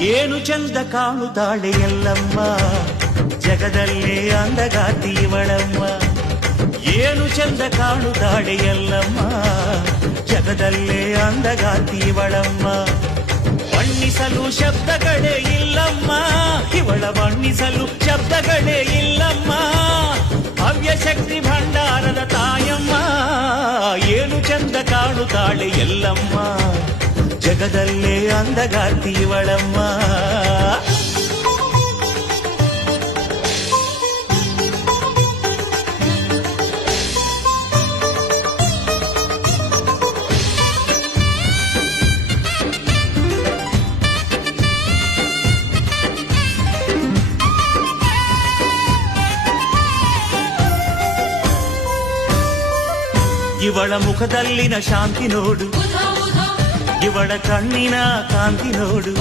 ಏನು ಚಂದ ಕಾಣುತ್ತಾಳೆ ಎಲ್ಲಮ್ಮ, ಜಗದಲ್ಲೇ ಅಂದಗಾತಿ ಇವಳಮ್ಮ. ಏನು ಚಂದ ಕಾಣುತ್ತಾಳೆ ಎಲ್ಲಮ್ಮ, ಜಗದಲ್ಲೇ ಅಂದಗಾತಿ ಇವಳಮ್ಮ. ಬಣ್ಣಿಸಲು ಶಬ್ದಗಳೇ ಇಲ್ಲಮ್ಮ, ಇವಳ ಬಣ್ಣಿಸಲು ಶಬ್ದಗಳೇ ಇಲ್ಲಮ್ಮ. ಭವ್ಯಶಕ್ತಿ ಭಂಡಾರದ ತಾಯಮ್ಮ, ಏನು ಚಂದ ಕಾಣುತ್ತಾಳೆ ಎಲ್ಲಮ್ಮ, ಜಗದಲ್ಲೇ ಅಂದಗಾತಿ ಇವಳಮ್ಮ. ಇವಳ ಮುಖದಲ್ಲಿನ ಶಾಂತಿ ನೋಡು, ಇವಳ ಕಣ್ಣಿನ ಕಾಂತಿ ನೋಡು.